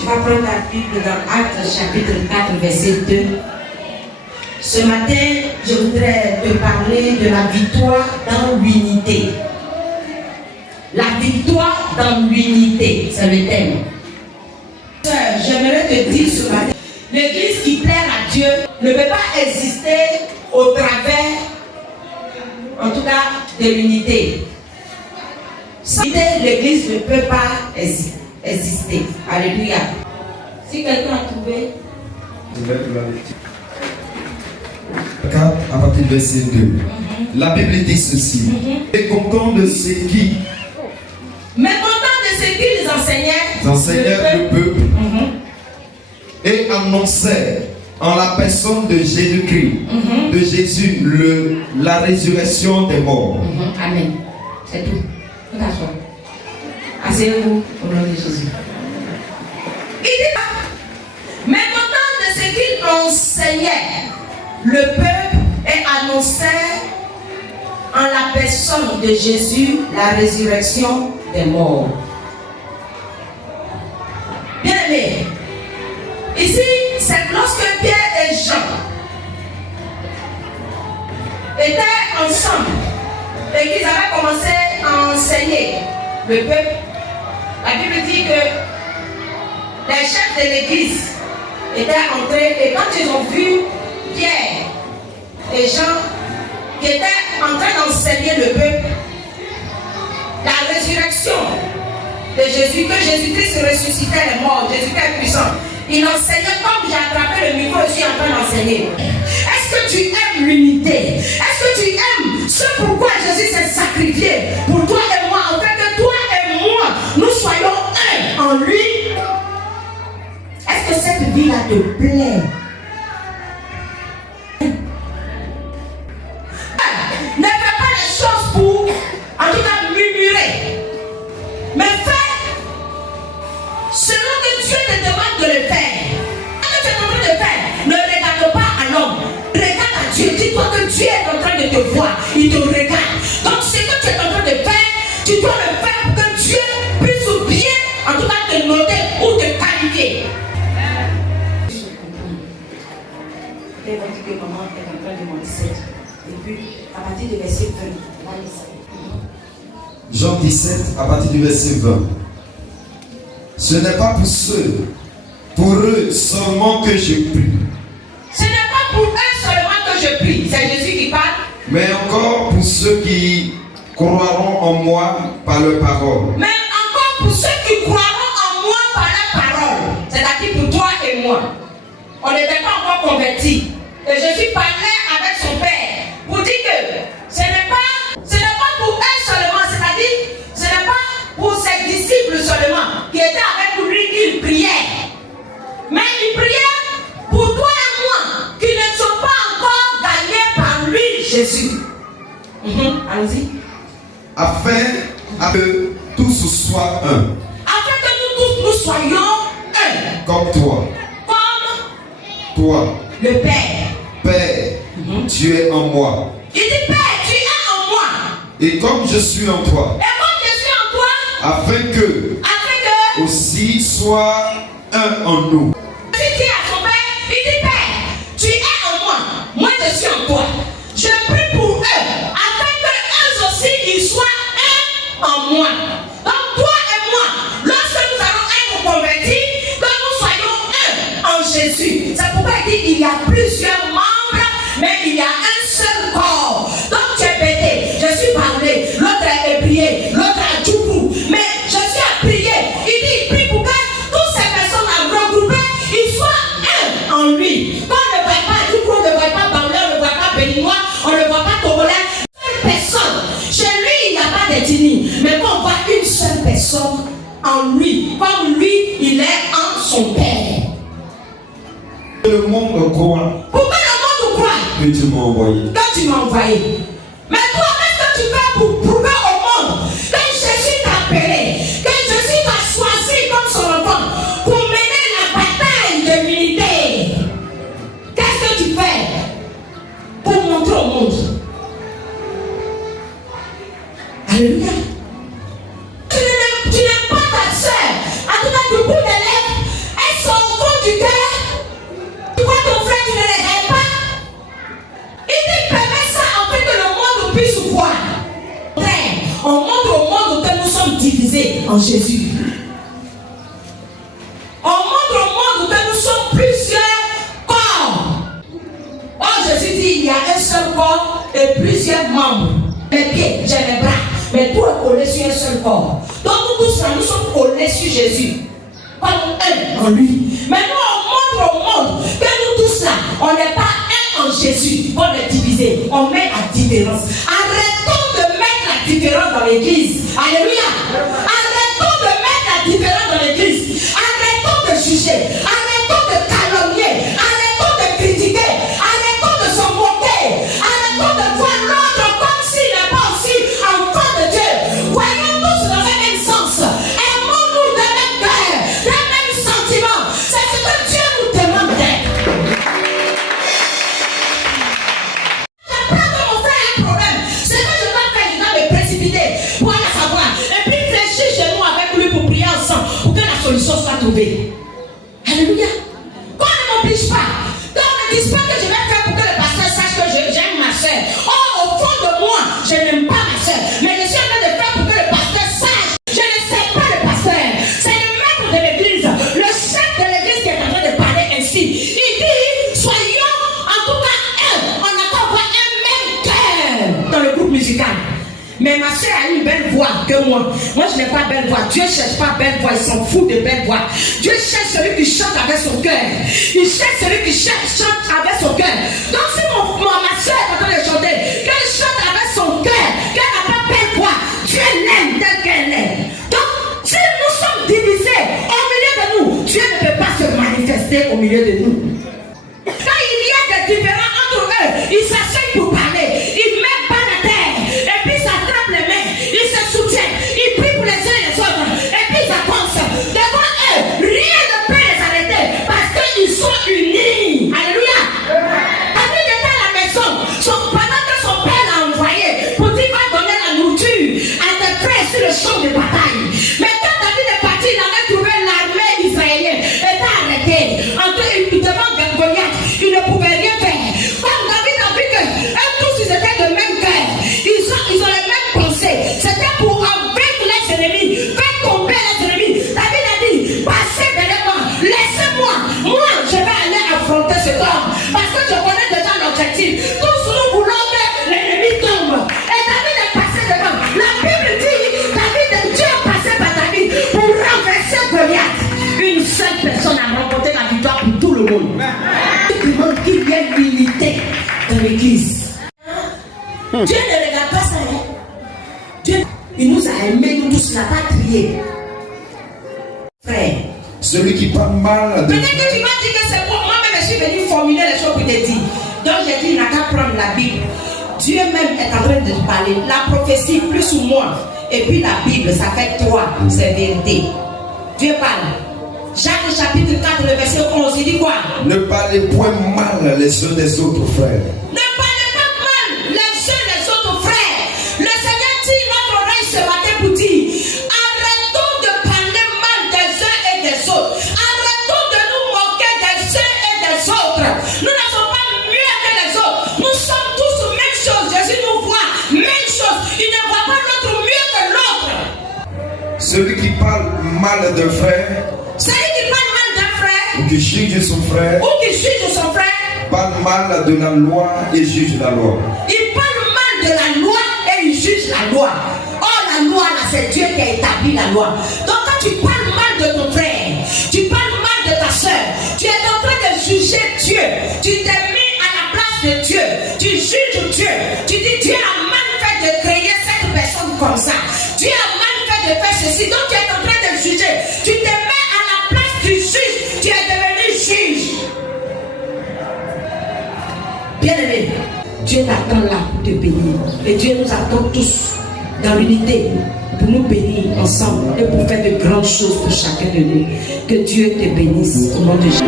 Tu vas prendre ta Bible dans Actes chapitre 4, verset 2. Ce matin, je voudrais te parler de la victoire dans l'unité. La victoire dans l'unité, c'est le thème. J'aimerais te dire ce matin, l'église qui plaît à Dieu ne peut pas exister au travers, en tout cas, de l'unité. Sans l'église ne peut pas exister. Alléluia. Si quelqu'un a trouvé. 4 à partir du verset 2. La Bible dit ceci. Et content de ce qui. Mais content de ce qu'ils enseignaient. Le peuple. Et annonçaient en la personne de Jésus-Christ, de Jésus, la résurrection des morts. Amen. C'est tout. Tout à fait. Asseyez-vous au nom de Jésus. Il dit, mais content de ce qu'il enseignait, le peuple et annonçait en la personne de Jésus la résurrection des morts. Bien aimé, ici, c'est lorsque Pierre et Jean étaient ensemble et qu'ils avaient commencé à enseigner le peuple. La Bible dit que les chefs de l'église étaient entrés et quand ils ont vu Pierre et Jean qui étaient en train d'enseigner le peuple la résurrection de Jésus, que Jésus-Christ ressuscitait les morts, Jésus-Christ est puissant. Il enseignait comme j'ai attrapé le micro et je suis en train d'enseigner. Est-ce que tu aimes l'unité? Est-ce que tu aimes ce pourquoi Jésus s'est sacrifié pour toi et moi, en fait que toi et moi, nous soyons un en lui? Est-ce que cette vie-là te plaît? Ne fais pas les choses pour, en tout cas, murmurer. Mais fais selon que Dieu te demande de le faire. Quand tu es en train de faire, ne regarde pas à l'homme. Regarde à Dieu. Dis-toi que Dieu est en train de te voir. Il te regarde. Donc ce que tu es en train de faire, tu dois le faire pour que Dieu puisse bien, en tout cas, te noter ou te qualifier. Que maman est en train de demander 7. Et puis, à partir du verset 20, là, Jean 17, à partir du verset 20. Ce n'est pas pour eux seulement que je prie. Ce n'est pas pour eux seulement que je prie. C'est Jésus qui parle. Mais encore pour ceux qui croiront en moi par leur parole. Mais encore pour ceux qui croiront en moi par la parole. C'est-à-dire pour toi et moi. On n'était pas encore convertis. Et Jésus parlait avec son Père pour dire que ce n'est pas pour eux seulement, c'est-à-dire ce n'est pas pour ses disciples seulement qui étaient avec lui qu'il priait. Mais il priait pour toi et moi qui ne sont pas encore gagnés par lui, Jésus. Allons-y. Afin que tous soient un. Afin que nous tous nous soyons un. Comme toi. Comme toi. Le Père. Père, tu es en moi. Il dit Père, tu es en moi. Et comme je suis en toi. Et comme je suis en toi. Afin que aussi soit un en nous. Il dit à son Père, il dit Père, tu es en moi. Moi je suis en toi. Je prie pour eux. Afin que eux aussi ils soient un en moi. Donc toi et moi, lorsque nous allons être convertis, que nous soyons un en Jésus. C'est pourquoi il dit il y a plusieurs membres, mais il y a un seul corps. Donc tu es pété, je suis parlé, l'autre est prié, l'autre a tout coup. Mais je suis à prier. Il dit, il prie pour que toutes ces personnes regroupées, ils soient un en lui. Quand on ne voit pas tout coup, on ne voit pas Bangla, on ne voit pas Béninois, on ne voit pas Togolais. Une personne. Chez lui, il n'y a pas d'ethnie. Mais quand on voit une seule personne en lui, comme lui, il est en son Père. Le monde croit. Pourquoi le monde croit Que tu m'as envoyé. Que tu m'as envoyé. Mais toi, qu'est-ce que tu fais pour prouver au monde que Jésus t'a appelé, que Jésus t'a choisi comme son enfant pour mener la bataille de l'unité? Qu'est-ce que tu fais pour montrer au monde? Alléluia. Tu n'aimes pas ta soeur. En tout cas, du bout des lèvres, y a un seul corps et plusieurs membres. Les pieds, j'ai les bras, mais tout est collé sur un seul corps. Donc nous tous là, nous sommes collés sur Jésus. Comme un en lui. Mais nous on montre au monde que nous tous là, on n'est pas un en Jésus. On est divisé, on met la différence. Arrêtons de mettre la différence dans l'église. Alléluia. Arrêtons de mettre la différence dans l'église. Arrêtons de juger. Arrêtons de calomnier. Arrêtons de critiquer. Arrêtons de s'en moquer. Arrêtons de voir l'autre comme s'il n'est pas aussi enfant de Dieu. Voyons tous dans le même sens. Aimons-nous de même cœur, de même sentiment. C'est ce que Dieu nous demande d'être. Je prends que mon frère a un problème. C'est que je dois faire, je dois me précipiter pour aller savoir. Et puis fléchir chez nous avec lui pour prier ensemble pour que la solution soit trouvée. Alléluia. Qu'on ne m'oblige pas. Qu'on ne dise pas que je vais faire pour que le pasteur sache que j'aime ma soeur. Oh, au fond de moi, je n'aime pas ma soeur. Mais je suis en train de faire pour que le pasteur sache. Je ne sais pas le pasteur. C'est le maître de l'église, le chef de l'église qui est en train de parler ainsi. Il dit, soyons en tout cas un. On attend voir un même cœur dans le groupe musical. Mais ma soeur a une belle voix que moi. Moi, je n'ai pas belle voix. Dieu ne cherche pas belle voix. Il s'en fout de belle voix. Dieu cherche celui qui chante avec son cœur. Il cherche celui qui chante avec son cœur. Donc, si ma soeur est en train de chanter, qu'elle chante avec son cœur, qu'elle n'a pas belle voix, Dieu l'aime telle qu'elle est. Donc, si nous sommes divisés au milieu de nous, Dieu ne peut pas se manifester au milieu de nous. Quand il y a des différends entre eux, ils s'asseyent pour parler. Ils mettent pas la terre. Et puis ça frappe les mains. Ils se soutiennent. Ils prient pour les uns et les autres. Et puis ils avancent. Devant eux, rien ne peut les arrêter. Parce qu'ils sont unis. Alléluia. David était à la maison. Pendant que son père l'a envoyé pour dire va donner la nourriture à tes frères sur le champ de bataille. Mais quand David est parti, il avait trouvé l'armée israélienne. Était arrêtée. Devant Goliath, il ne pouvait rien faire. Comme David a vu que tous ils étaient de même cœur, ils ont les mêmes pensées. C'était pour vaincre les ennemis, faire tomber les ennemis. David a dit, passez derrière moi, laissez-moi. Moi, je vais aller affronter cet homme. Parce que je connais déjà l'objectif. Tous nous voulons que l'ennemi tombe. Et David est passé devant. La Bible dit, Dieu est passé par David pour renverser Goliath. Une seule personne a remporté la victoire pour tout le monde. Il demande qu'il y ait l'unité dans l'église. Dieu ne regarde pas ça. Dieu, il nous a aimés, nous tous, il n'a pas trié. Frère. Celui qui parle mal de... Peut-être que tu m'as dit que c'est moi. Moi-même, je suis venu formuler les choses pour te dire. Donc j'ai dit, il n'a qu'à prendre la Bible. Dieu même est en train de te parler. La prophétie, plus ou moins. Et puis la Bible, ça fait 3. C'est vérité. Dieu parle. Jacques chapitre 4, le verset 11, il dit quoi? Ne parlez point mal les uns des autres, frères. Ne parlez pas mal les uns des autres, frères. Le Seigneur dit notre oreille ce matin pour dire, arrêtons de parler mal des uns et des autres. Arrêtons de nous moquer des uns et des autres. Nous ne sommes pas mieux que les autres. Nous sommes tous même chose. Jésus nous voit même chose. Il ne voit pas l'autre mieux que l'autre. Celui qui parle mal d'un frère, celui qui parle mal d'un frère, ou qui juge son frère, parle mal de la loi et juge la loi. Il parle mal de la loi et il juge la loi. Oh, la loi là, c'est Dieu qui a établi la loi. Donc quand tu parles mal de ton frère, tu parles mal de ta soeur, tu es en train de juger Dieu. Tu t'es mis à la place de Dieu. Tu juges Dieu. Tu dis Dieu a mal fait de créer cette personne comme ça. Dieu a mal fait de faire ceci. Donc tu es en train de juger. Tu te mets à la place du juge. Tu es devenu juge. Bien-aimé, Dieu t'attend là pour te bénir. Et Dieu nous attend tous dans l'unité pour nous bénir ensemble et pour faire de grandes choses pour chacun de nous. Que Dieu te bénisse au nom de Jésus.